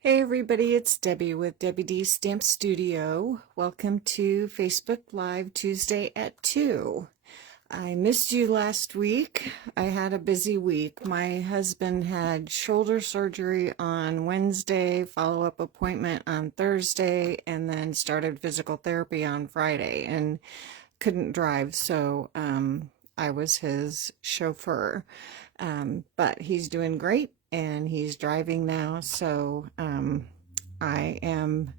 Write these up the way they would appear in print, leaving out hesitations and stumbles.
Hey everybody, it's Debbie with Debbie D Stamp Studio. Welcome to Facebook Live Tuesday at 2. I missed you last week. I had a busy week. My husband had shoulder surgery on Wednesday, follow-up appointment on Thursday, and then started physical therapy on Friday and couldn't drive, so I was his chauffeur. But he's doing great and he's driving now, so I am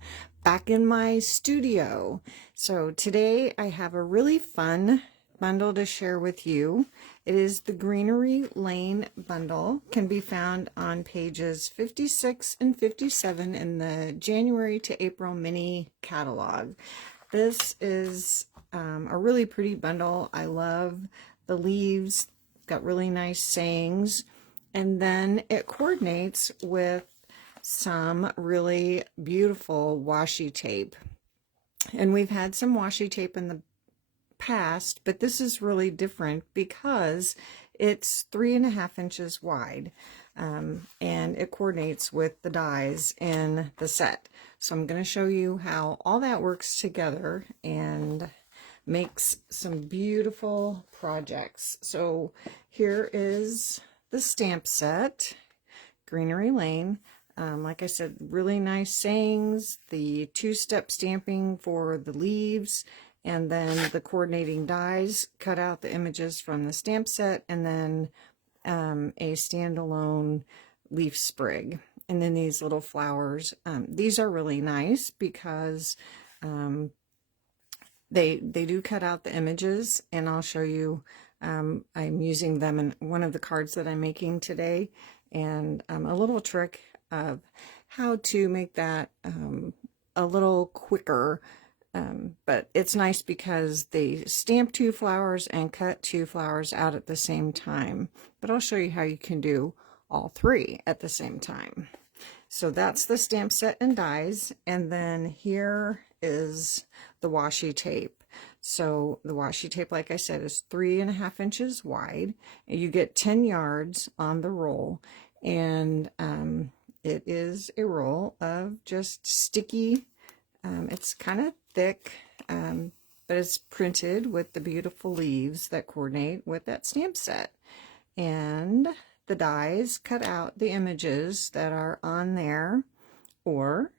back in my studio. So today I have a really fun bundle to share with you. It is the Greenery Lane Bundle. Can be found on pages 56 and 57 in the January to April mini catalog. This is a really pretty bundle. I love the leaves, got really nice sayings, and then it coordinates with some really beautiful washi tape. And we've had some washi tape in the past, but this is really different because it's 3.5 inches wide, and it coordinates with the dies in the set. So I'm going to show you how all that works together and makes some beautiful projects. So here is the stamp set, Greenery Lane. Like I said, really nice sayings, the two-step stamping for the leaves, and then the coordinating dies, cut out the images from the stamp set, and then a standalone leaf sprig. And then these little flowers. These are really nice because they do cut out the images, and I'll show you. I'm using them in one of the cards that I'm making today, and a little trick of how to make that a little quicker. But it's nice because they stamp 2 flowers and cut 2 flowers out at the same time. But I'll show you how you can do all 3 at the same time. So that's the stamp set and dies, and then here is the washi tape. So the washi tape, like I said, is 3.5 inches wide, and you get 10 yards on the roll, and it is a roll of just sticky, it's kind of thick, but it's printed with the beautiful leaves that coordinate with that stamp set. And the dies cut out the images that are on there, or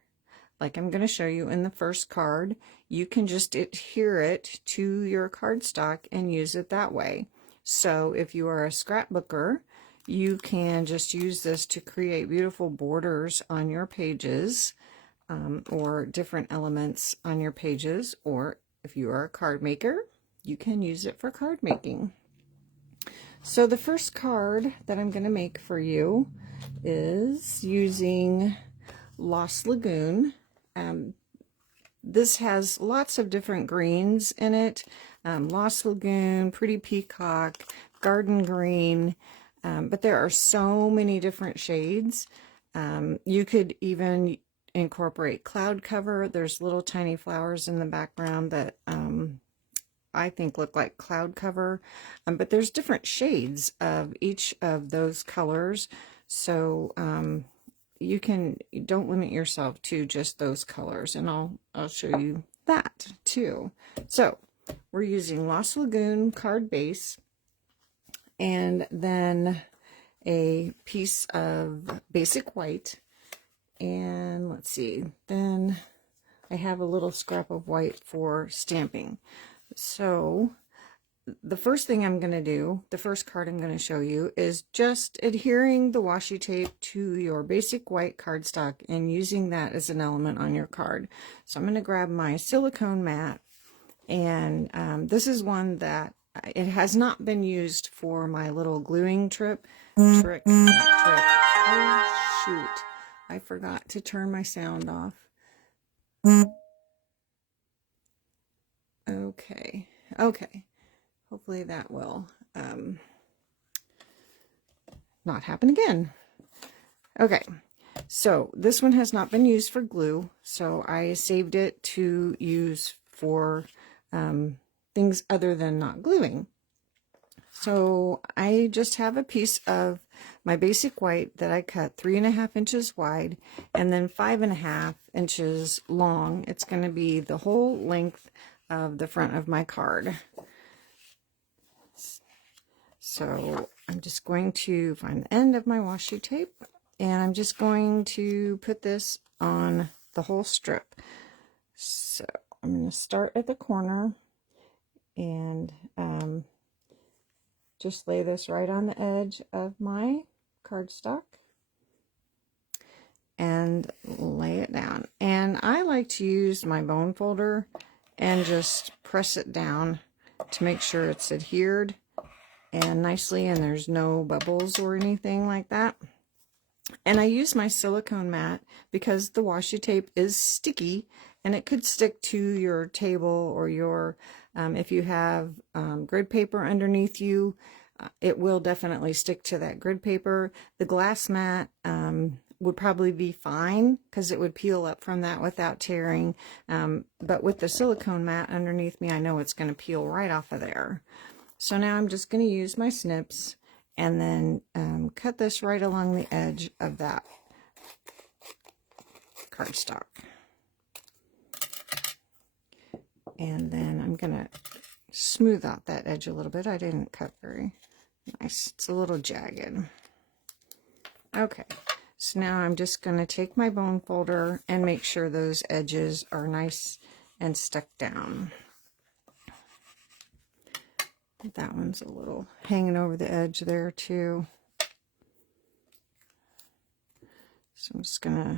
like I'm going to show you in the first card, you can just adhere it to your cardstock and use it that way. So if you are a scrapbooker, you can just use this to create beautiful borders on your pages, or different elements on your pages, or if you are a card maker, you can use it for card making. So the first card that I'm going to make for you is using Lost Lagoon. This has lots of different greens in it. Lost Lagoon, Pretty Peacock, Garden Green, but there are so many different shades. You could even incorporate cloud cover. There's little tiny flowers in the background that I think look like cloud cover, but there's different shades of each of those colors, so don't limit yourself to just those colors, and I'll show you that too. So we're using Lost Lagoon card base, and then a piece of basic white, and let's see, then I have a little scrap of white for stamping. So the first thing I'm going to do, the first card I'm going to show you, is just adhering the washi tape to your basic white cardstock and using that as an element on your card. So I'm going to grab my silicone mat, and this is one that it has not been used for my little gluing trick. Oh shoot, I forgot to turn my sound off. Okay. Hopefully that will not happen again. Okay, so this one has not been used for glue, so I saved it to use for things other than not gluing. So I just have a piece of my basic white that I cut 3.5 inches wide and then 5.5 inches long. It's going to be the whole length of the front of my card. So I'm just going to find the end of my washi tape, and I'm just going to put this on the whole strip. So I'm going to start at the corner and just lay this right on the edge of my cardstock and lay it down. And I like to use my bone folder and just press it down to make sure it's adhered and nicely and there's no bubbles or anything like that. And I use my silicone mat because the washi tape is sticky and it could stick to your table or your if you have grid paper underneath you, it will definitely stick to that grid paper. The glass mat would probably be fine because it would peel up from that without tearing. But with the silicone mat underneath me, I know it's going to peel right off of there. So now I'm just going to use my snips and then cut this right along the edge of that cardstock. And then I'm going to smooth out that edge a little bit. I didn't cut very nice. It's a little jagged. Okay, so now I'm just going to take my bone folder and make sure those edges are nice and stuck down. That one's a little hanging over the edge there too. So I'm just going to,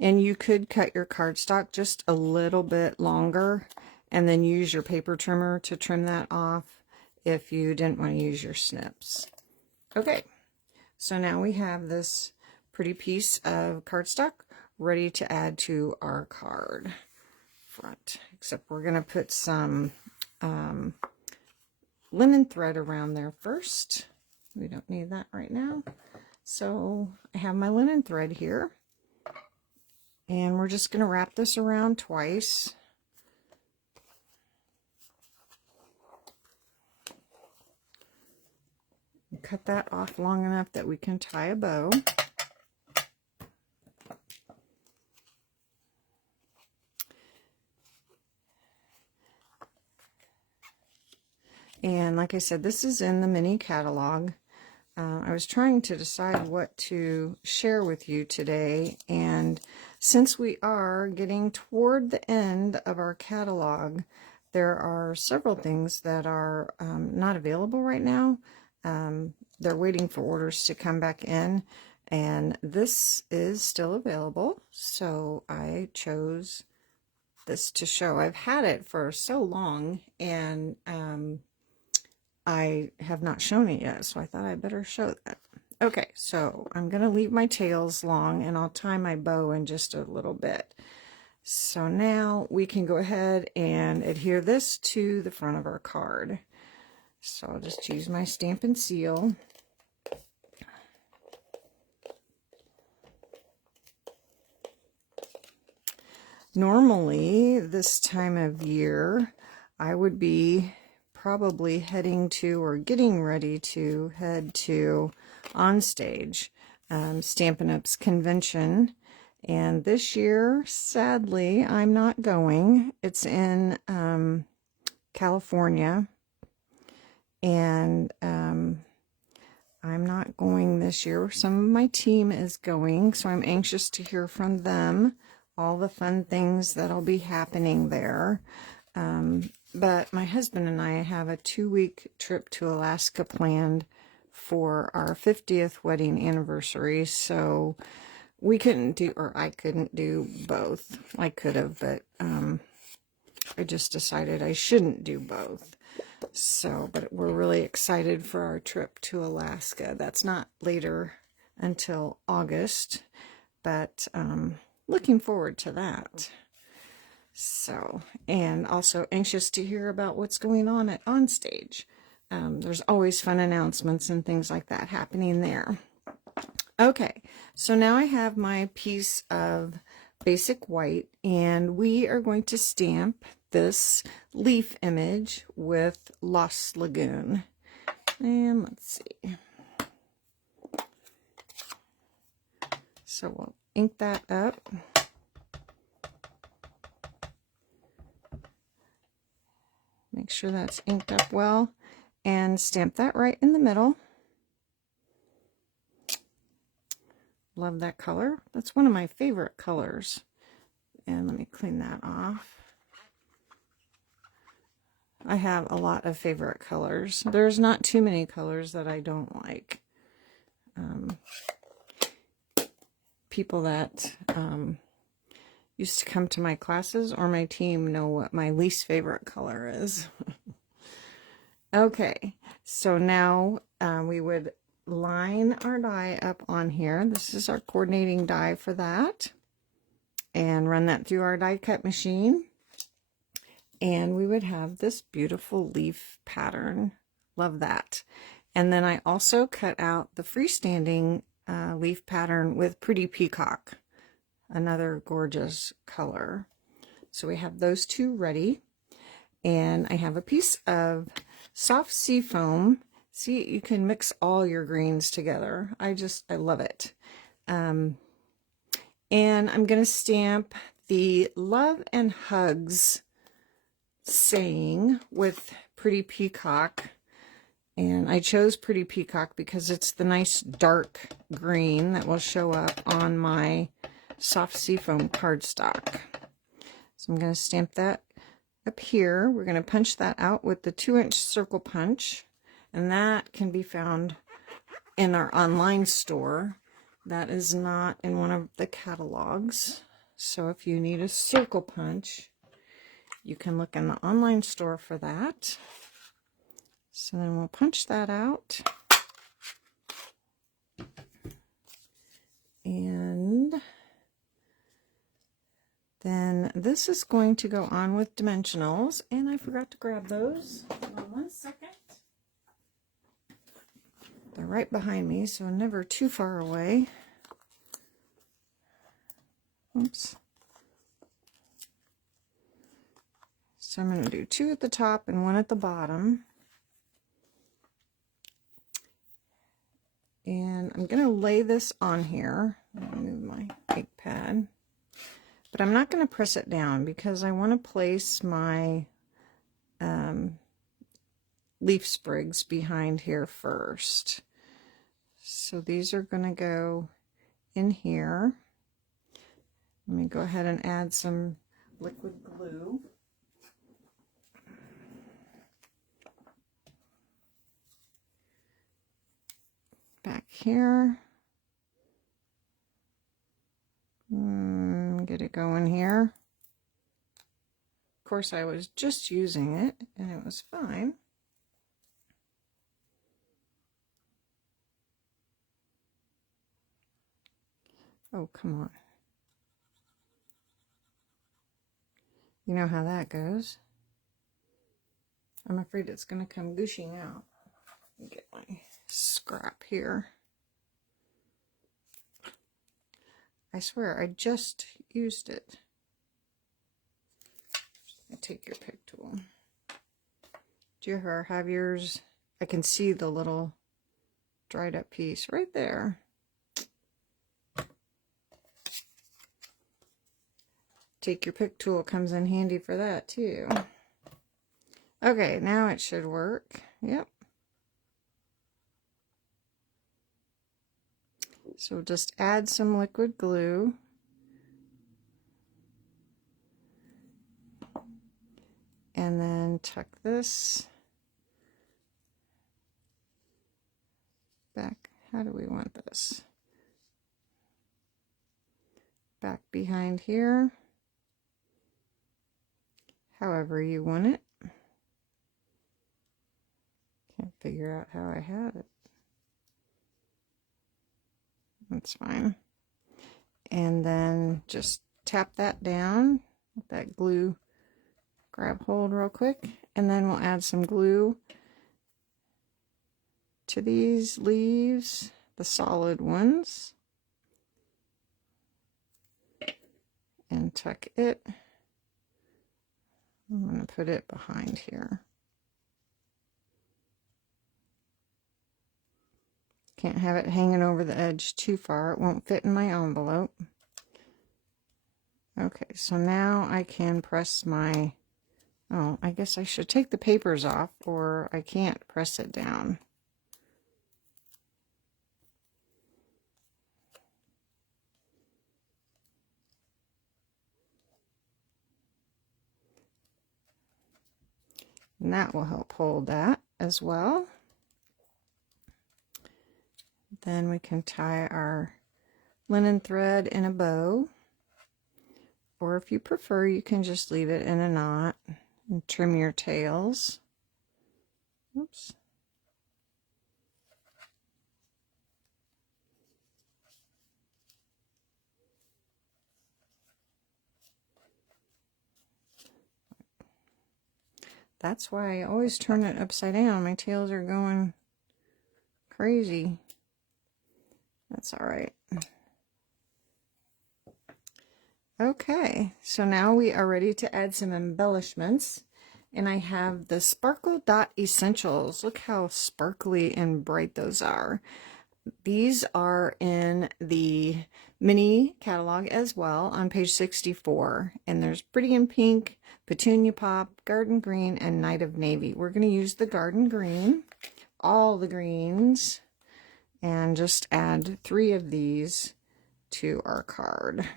and you could cut your cardstock just a little bit longer and then use your paper trimmer to trim that off if you didn't want to use your snips. Okay, so now we have this pretty piece of cardstock ready to add to our card front, except we're going to put some linen thread around there first. We don't need that right now. So I have my linen thread here, and we're just going to wrap this around twice. Cut that off long enough that we can tie a bow. And like I said, this is in the mini catalog. I was trying to decide what to share with you today, and since we are getting toward the end of our catalog, there are several things that are not available right now. They're waiting for orders to come back in, and this is still available, so I chose this to show. I've had it for so long, and I have not shown it yet, so I thought I'd better show that. Okay, so I'm going to leave my tails long, and I'll tie my bow in just a little bit. So now we can go ahead and adhere this to the front of our card. So I'll just use my Stampin' seal. Normally, this time of year, I would be probably heading to or getting ready to head to Onstage, Stampin' Up's convention. And this year, sadly, I'm not going. It's in California. And I'm not going this year. Some of my team is going, so I'm anxious to hear from them, all the fun things that'll be happening there. But my husband and I have a 2-week trip to Alaska planned for our 50th wedding anniversary, so we couldn't do, or I couldn't do both. I could have, but I just decided I shouldn't do both. So, but we're really excited for our trip to Alaska. That's not later until August, but looking forward to that. So, and also anxious to hear about what's going on at Onstage. There's always fun announcements and things like that happening there. Okay, so now I have my piece of basic white, and we are going to stamp this leaf image with Lost Lagoon. And let's see. So we'll ink that up. Make sure that's inked up well and stamp that right in the middle. Love that color. That's one of my favorite colors. And let me clean that off. I have a lot of favorite colors. There's not too many colors that I don't like. People that used to come to my classes or my team know what my least favorite color is. Okay, so now we would line our die up on here. This is our coordinating die for that. And run that through our die cut machine. And we would have this beautiful leaf pattern. Love that. And then I also cut out the freestanding leaf pattern with Pretty Peacock, another gorgeous color. So we have those two ready. And I have a piece of soft sea foam. See, you can mix all your greens together. I love it. And I'm going to stamp the Love and Hugs saying with Pretty Peacock. And I chose Pretty Peacock because it's the nice dark green that will show up on my soft seafoam cardstock. So I'm going to stamp that up here. We're going to punch that out with the 2-inch circle punch. And that can be found in our online store. That is not in one of the catalogs. So if you need a circle punch, you can look in the online store for that. So then we'll punch that out. And then this is going to go on with dimensionals. And I forgot to grab those. Hold on 1 second. They're right behind me, so never too far away. Oops. So I'm going to do 2 at the top and 1 at the bottom. And I'm going to lay this on here. Let me move my ink pad. But I'm not going to press it down because I want to place my leaf sprigs behind here first. So these are going to go in here. Let me go ahead and add some liquid glue. Back here. Get it going here. Of course, I was just using it and it was fine. Oh, come on. You know how that goes. I'm afraid it's going to come gushing out. Let me get my scrap here. I swear, I just used it. I take your pick tool. Do you ever have yours? I can see the little dried up piece right there. Take your pick tool comes in handy for that too. Okay, now it should work. Yep. So just add some liquid glue. And then tuck this back. How do we want this? Back behind here. However you want it. Can't figure out how I had it. That's fine. And then just tap that down with that glue grab hold real quick. And then we'll add some glue to these leaves, the solid ones. And tuck it. I'm going to put it behind here. Can't have it hanging over the edge too far. It won't fit in my envelope. Okay, so now I can press my, oh, I guess I should take the papers off, or I can't press it down. And that will help hold that as well. Then we can tie our linen thread in a bow. Or if you prefer, you can just leave it in a knot and trim your tails. Oops. That's why I always turn it upside down. My tails are going crazy. That's all right. Okay, so now we are ready to add some embellishments. And I have the Sparkle Dot Essentials. Look how sparkly and bright those are. These are in the mini catalog as well on page 64. And there's Pretty in Pink, Petunia Pop, Garden Green, and Night of Navy. We're going to use the Garden Green, all the greens, and just add 3 of these to our card.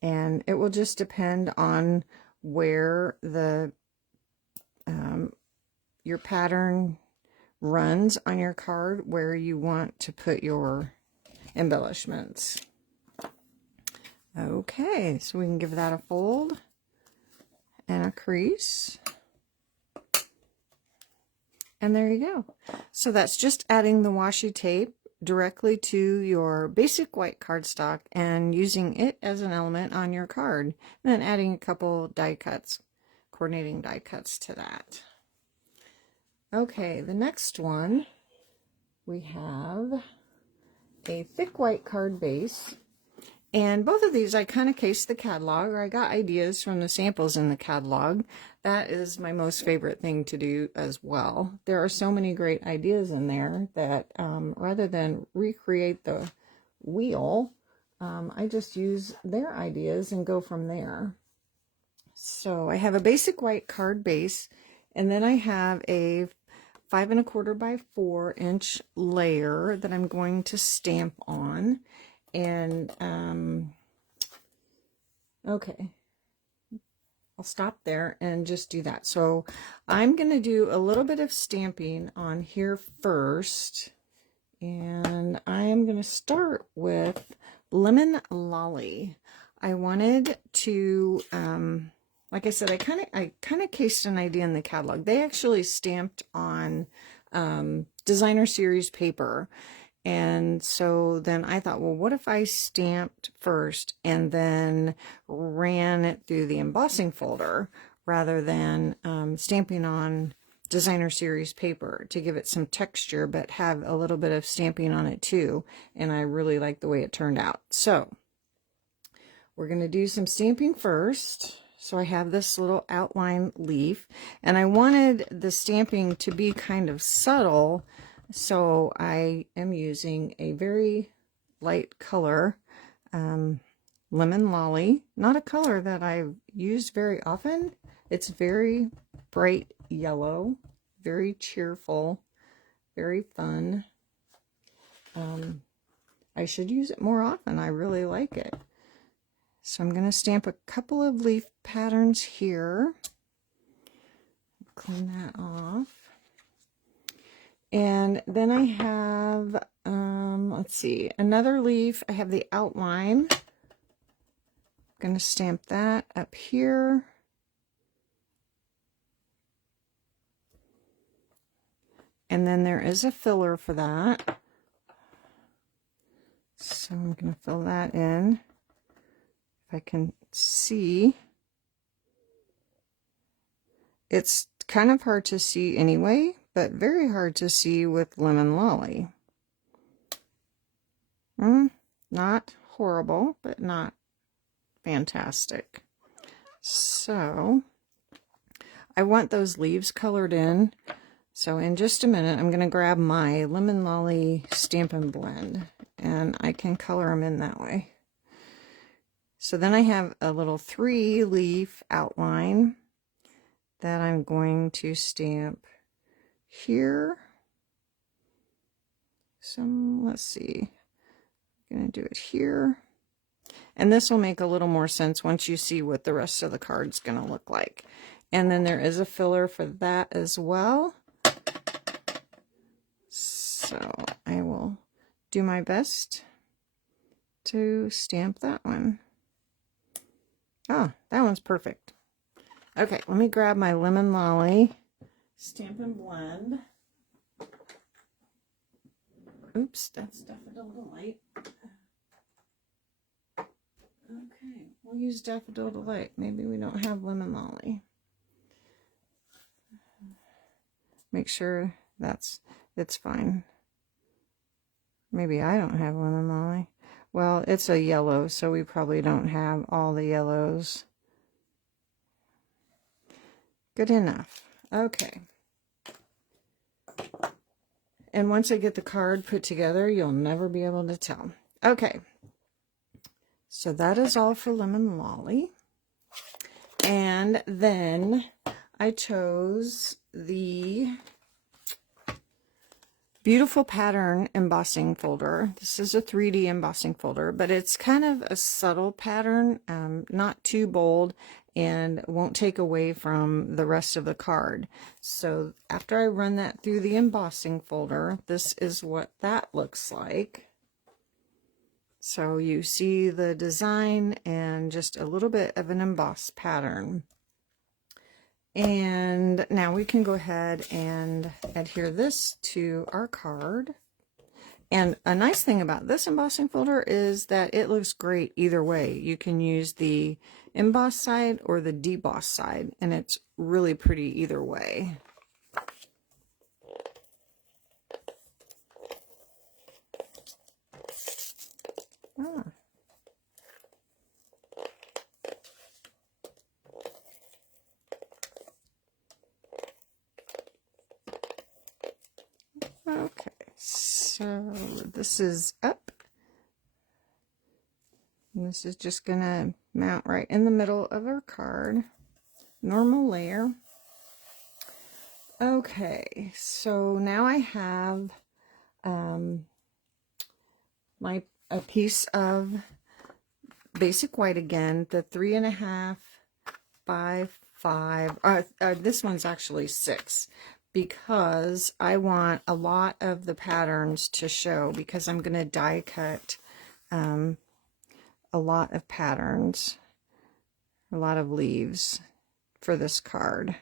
And it will just depend on where the your pattern runs on your card, where you want to put your embellishments. Okay, so we can give that a fold and a crease. And there you go. So that's just adding the washi tape directly to your basic white cardstock and using it as an element on your card. And then adding a couple die cuts, coordinating die cuts to that. Okay, the next one, we have a thick white card base. And both of these I kind of cased the catalog, or I got ideas from the samples in the catalog. That is my most favorite thing to do as well. There are so many great ideas in there that rather than recreate the wheel, I just use their ideas and go from there. So I have a basic white card base, and then I have a 5 1/4 by 4 inch layer that I'm going to stamp on. And okay, I'll stop there and just do that. So I'm going to do a little bit of stamping on here first, and I am going to start with Lemon Lolly. I wanted to like I said, I kind of cased an idea in the catalog. They actually stamped on designer series paper. And so then I thought, well, what if I stamped first and then ran it through the embossing folder rather than stamping on designer series paper to give it some texture, but have a little bit of stamping on it too. And I really like the way it turned out. So we're going to do some stamping first. So I have this little outline leaf, and I wanted the stamping to be kind of subtle. So I am using a very light color, Lemon Lolly. Not a color that I've used very often. It's very bright yellow, very cheerful, very fun. I should use it more often. I really like it. So I'm going to stamp a couple of leaf patterns here. Clean that off. And then I have, let's see, another leaf. I have the outline. I'm going to stamp that up here. And then there is a filler for that. So I'm going to fill that in. If I can see. It's kind of hard to see anyway, but very hard to see with Lemon Lolly. Not horrible, but not fantastic. So I want those leaves colored in So in just a minute, I'm going to grab my Lemon Lolly Stampin' Blend, and I can color them in that way. So then I have a little 3-leaf outline that I'm going to stamp here. Let's see, I'm going to do it here. And this will make a little more sense once you see what the rest of the card's going to look like. And then there is a filler for that as well. So I will do my best to stamp that one. Oh, that one's perfect. Okay, let me grab my Lemon Lolly Stampin' Blend. Oops, that's Daffodil Delight. Okay, we'll use Daffodil Delight. Maybe we don't have Lemon Lolly. Make sure it's fine. Maybe I don't have Lemon Lolly. Well, it's a yellow, so we probably don't have all the yellows. Good enough. Okay. And once I get the card put together, you'll never be able to tell. Okay. So that is all for Lemon Lolly. And then I chose the Beautiful Pattern embossing folder. This is a 3D embossing folder, but it's kind of a subtle pattern, not too bold, and won't take away from the rest of the card. So after I run that through the embossing folder, this is what that looks like. So you see the design and just a little bit of an embossed pattern. And now we can go ahead and adhere this to our card. And a nice thing about this embossing folder is that it looks great either way. You can use the embossed side or the debossed side, and it's really pretty either way. Ah. Okay, so this is up. And this is just gonna mount right in the middle of our card. Normal layer. Okay, so now I have a piece of basic white again, the 3.5 by 5. This one's actually 6. Because I want a lot of the patterns to show, because I'm going to die cut a lot of patterns, a lot of leaves for this card.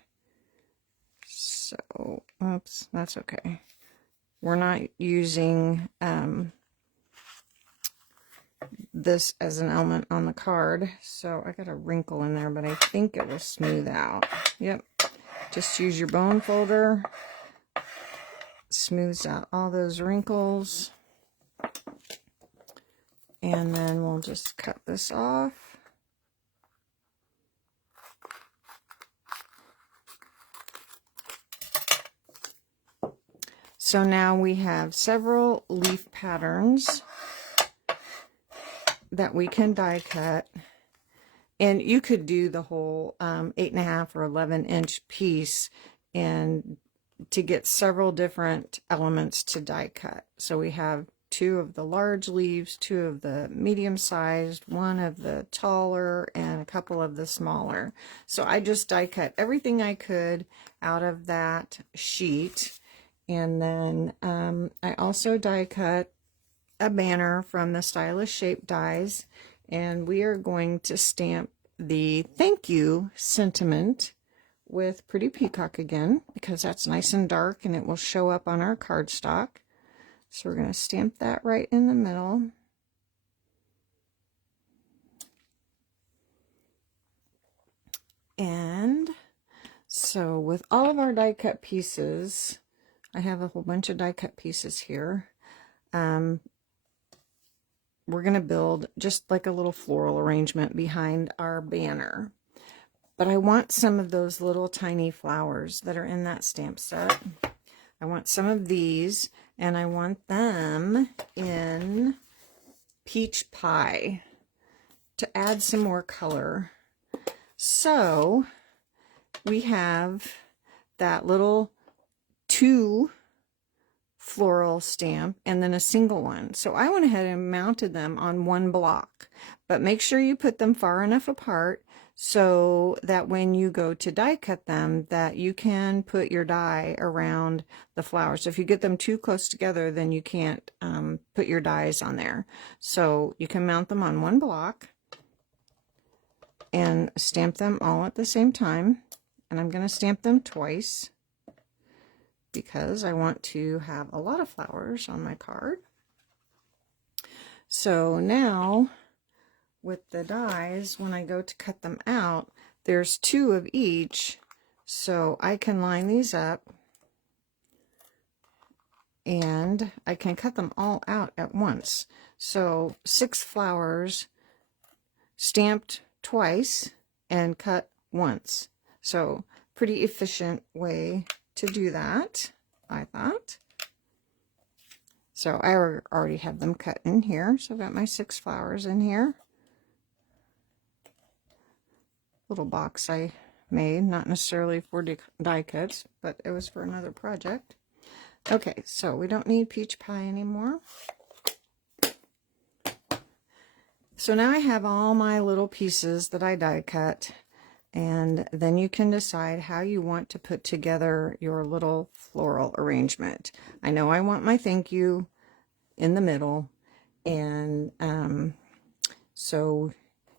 So, oops, that's okay. We're not using this as an element on the card, so I got a wrinkle in there, but I think it will smooth out. Yep. Just use your bone folder, smooths out all those wrinkles, and then we'll just cut this off. So now we have several leaf patterns that we can die cut. And you could do the whole 8.5 or 11-inch piece and to get several different elements to die cut. So we have 2 of the large leaves, 2 of the medium-sized, 1 of the taller, and a couple of the smaller. So I just die cut everything I could out of that sheet. And then I also die cut a banner from the Stylish Shape dies. And we are going to stamp the thank you sentiment with Pretty Peacock again, because that's nice and dark and it will show up on our cardstock. So we're going to stamp that right in the middle. And so with all of our die cut pieces, I have a whole bunch of die cut pieces here. We're going to build just like a little floral arrangement behind our banner. But I want some of those little tiny flowers that are in that stamp set. I want some of these, and I want them in peach pie to add some more color. So we have that little 2 floral stamp and then a single one. So I went ahead and mounted them on 1 block, but make sure you put them far enough apart so that when you go to die cut them, that you can put your die around the flowers. If you get them too close together, then you can't put your dies on there. So you can mount them on 1 block and stamp them all at the same time. And I'm going to stamp them twice because I want to have a lot of flowers on my card. So now with the dies, when I go to cut them out, there's 2 of each, so I can line these up and I can cut them all out at once. So 6 flowers stamped twice and cut once. So pretty efficient way to do that, I thought. So I already have them cut in here. So I've got my 6 flowers in here. Little box I made, not necessarily for die cuts, but it was for another project. Okay, so we don't need peach pie anymore. So now I have all my little pieces that I die cut, and then you can decide how you want to put together your little floral arrangement. I know I want my thank you in the middle, and so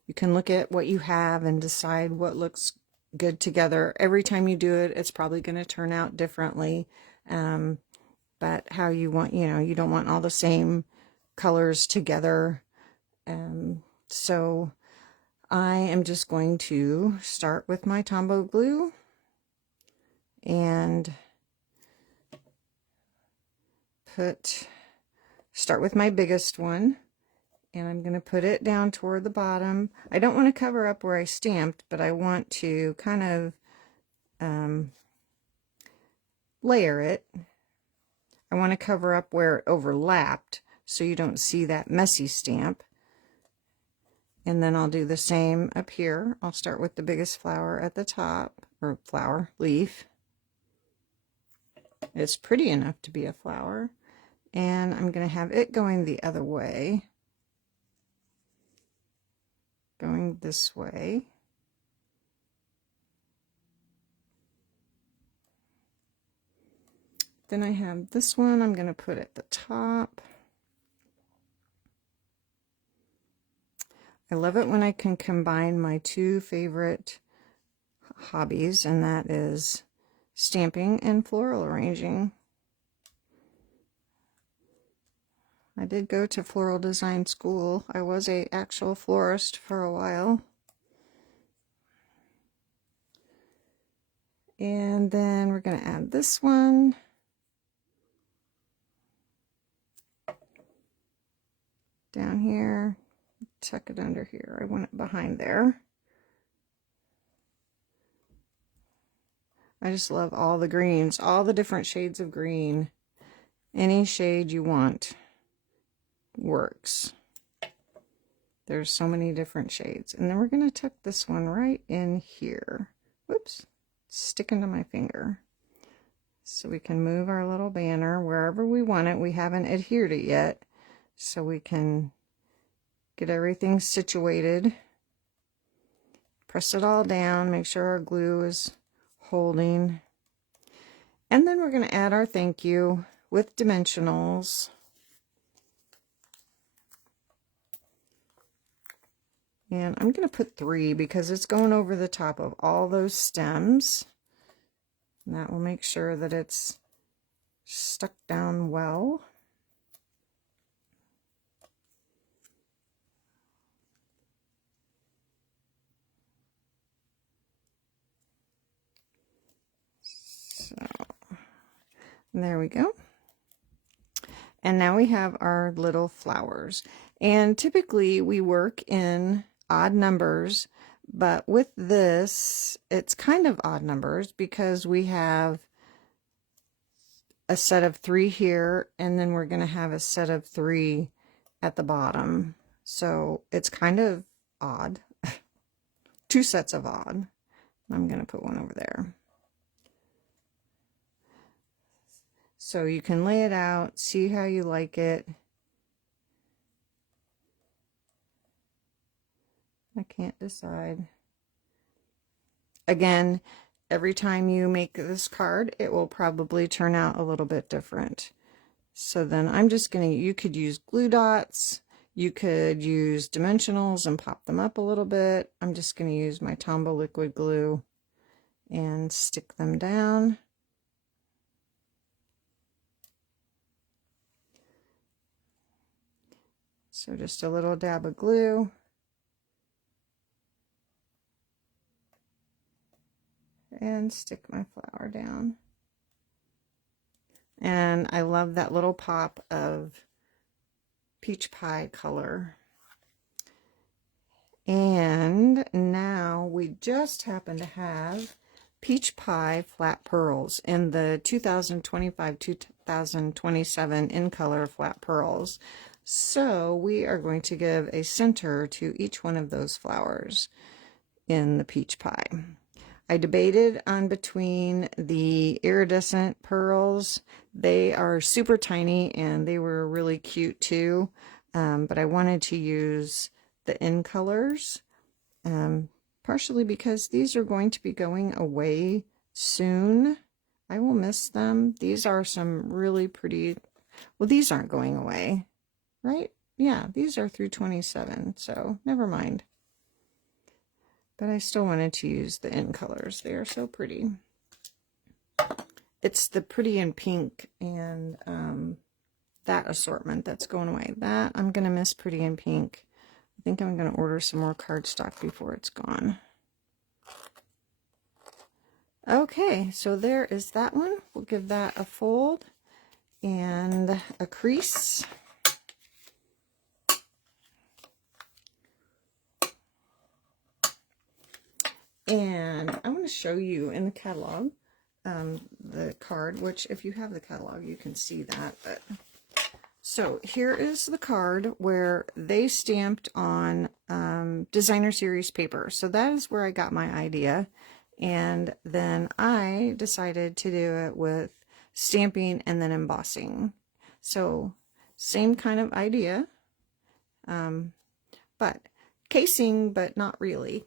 you can look at what you have and decide what looks good together. Every time you do it, it's probably going to turn out differently, but how you want, you don't want all the same colors together. So I am just going to start with my Tombow glue and start with my biggest one, and I'm going to put it down toward the bottom. I don't want to cover up where I stamped, but I want to kind of layer it. I want to cover up where it overlapped so you don't see that messy stamp. And then I'll do the same up here. I'll start with the biggest flower at the top, or leaf. It's pretty enough to be a flower. And I'm going to have it going the other way. Going this way. Then I have this one I'm going to put at the top. I love it when I can combine my 2 favorite hobbies, and that is stamping and floral arranging. I did go to floral design school. I was an actual florist for a while. And then we're going to add this one. Down here. Tuck it under here. I want it behind there. I just love all the greens, all the different shades of green. Any shade you want works. There's so many different shades. And then we're going to tuck this one right in here. Whoops, sticking to my finger. So we can move our little banner wherever we want it. We haven't adhered it yet, so we can get everything situated. Press it all down, make sure our glue is holding. And then we're going to add our thank you with dimensionals. And I'm going to put 3 because it's going over the top of all those stems. And that will make sure that it's stuck down well. So, there we go. And now we have our little flowers. And typically we work in odd numbers, but with this, it's kind of odd numbers because we have a set of 3 here, and then we're going to have a set of 3 at the bottom. So it's kind of odd. 2 sets of odd. I'm going to put one over there. So you can lay it out, see how you like it. I can't decide. Again, every time you make this card, it will probably turn out a little bit different. So then I'm just going to, you could use glue dots, you could use dimensionals and pop them up a little bit. I'm just going to use my Tombow liquid glue and stick them down. So just a little dab of glue. And stick my flower down. And I love that little pop of peach pie color. And now we just happen to have peach pie flat pearls in the 2025-2027 in color flat pearls. So we are going to give a center to each one of those flowers in the peach pie. I debated on between the iridescent pearls. They are super tiny and they were really cute too, but I wanted to use the in colors, partially because these are going to be going away soon. I will miss them. These are some really pretty, well, these aren't going away, right? Yeah, these are through 27, so never mind. But I still wanted to use the in colors. They are so pretty. It's the pretty in pink and that assortment that's going away. That I'm going to miss pretty in pink. I think I'm going to order some more cardstock before it's gone. Okay, so there is that one. We'll give that a fold and a crease. And I want to show you in the catalog the card, which if you have the catalog, you can see that. But so here is the card where they stamped on designer series paper. So that is where I got my idea. And then I decided to do it with stamping and then embossing. So same kind of idea, but casing, but not really.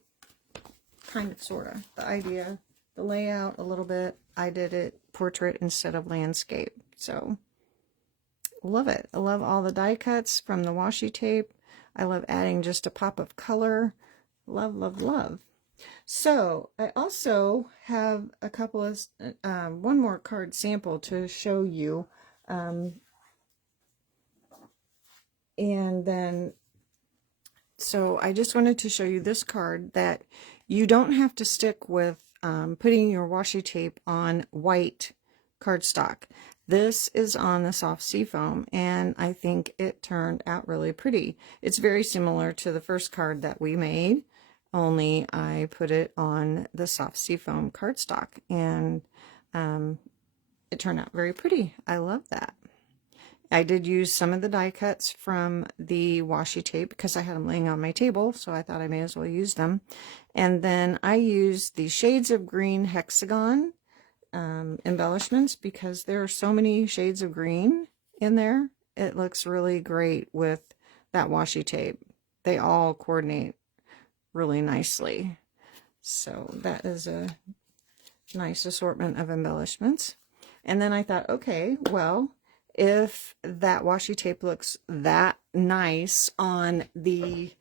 Kind of, sort of. The idea, the layout a little bit. I did it portrait instead of landscape. So, love it. I love all the die cuts from the washi tape. I love adding just a pop of color. Love, love, love. So, I also have a couple of, one more card sample to show you. And then, so I just wanted to show you this card that you don't have to stick with putting your washi tape on white cardstock. This is on the soft seafoam, and I think it turned out really pretty. It's very similar to the first card that we made, only I put it on the soft seafoam cardstock, and it turned out very pretty. I love that. I did use some of the die cuts from the washi tape because I had them laying on my table, so I thought I may as well use them. And then I used the Shades of Green hexagon embellishments because there are so many shades of green in there. It looks really great with that washi tape. They all coordinate really nicely. So that is a nice assortment of embellishments. And then I thought, okay, well, if that washi tape looks that nice on the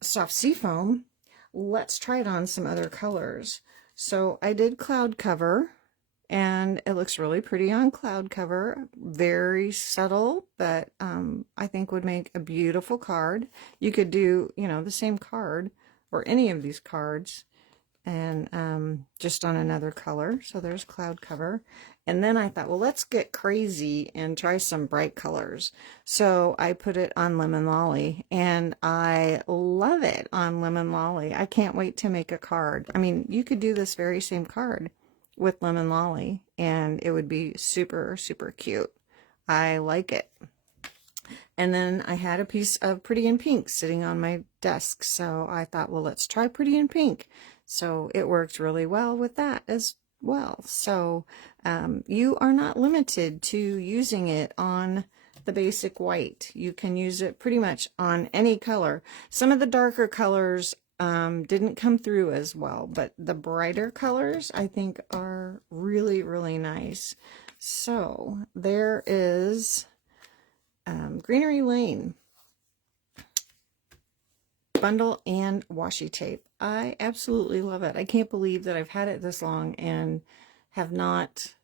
soft seafoam, let's try it on some other colors. So I did cloud cover, and it looks really pretty on cloud cover. Very subtle, but I think would make a beautiful card. You could do, you know, the same card or any of these cards and just on another color. So there's cloud cover. And then I thought, well, let's get crazy and try some bright colors. So I put it on Lemon Lolly, and I love it on Lemon Lolly. I can't wait to make a card. I mean, you could do this very same card with Lemon Lolly, and it would be super, super cute. I like it. And then I had a piece of Pretty in Pink sitting on my desk, so I thought, well, let's try Pretty in Pink. So it worked really well with that as well. So you are not limited to using it on the basic white. You can use it pretty much on any color. Some of the darker colors didn't come through as well, but the brighter colors I think are really, really nice. So there is Greenery Lane Bundle and Washi Tape. I absolutely love it. I can't believe that I've had it this long and have not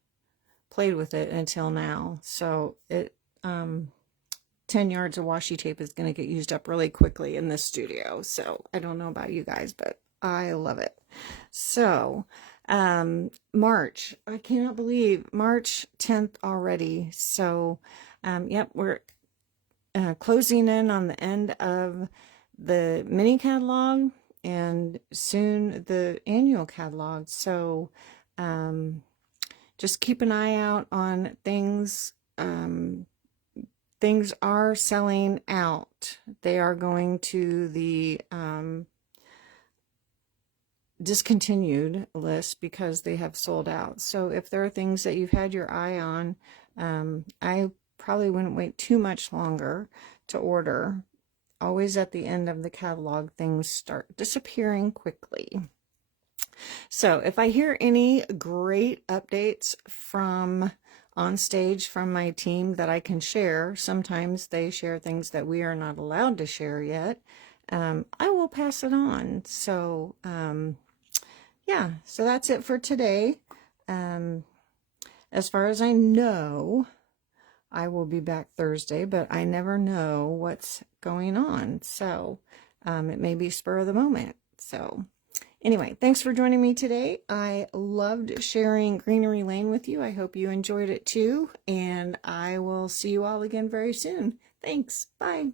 played with it until now. So it 10 yards of washi tape is going to get used up really quickly in this studio. So I don't know about you guys, but I love it. So March, I cannot believe March 10th already. So yep, we're closing in on the end of the mini catalog and soon the annual catalog. So just keep an eye out on things. Things are selling out. They are going to the discontinued list because they have sold out. So if there are things that you've had your eye on, I probably wouldn't wait too much longer to order. Always at the end of the catalog, things start disappearing quickly. So if I hear any great updates from on stage from my team that I can share, sometimes they share things that we are not allowed to share yet, I will pass it on. So yeah, so that's it for today. As far as I know, I will be back Thursday, but I never know what's going on. So it may be spur of the moment. So anyway, thanks for joining me today. I loved sharing Greenery Lane with you. I hope you enjoyed it too. And I will see you all again very soon. Thanks. Bye.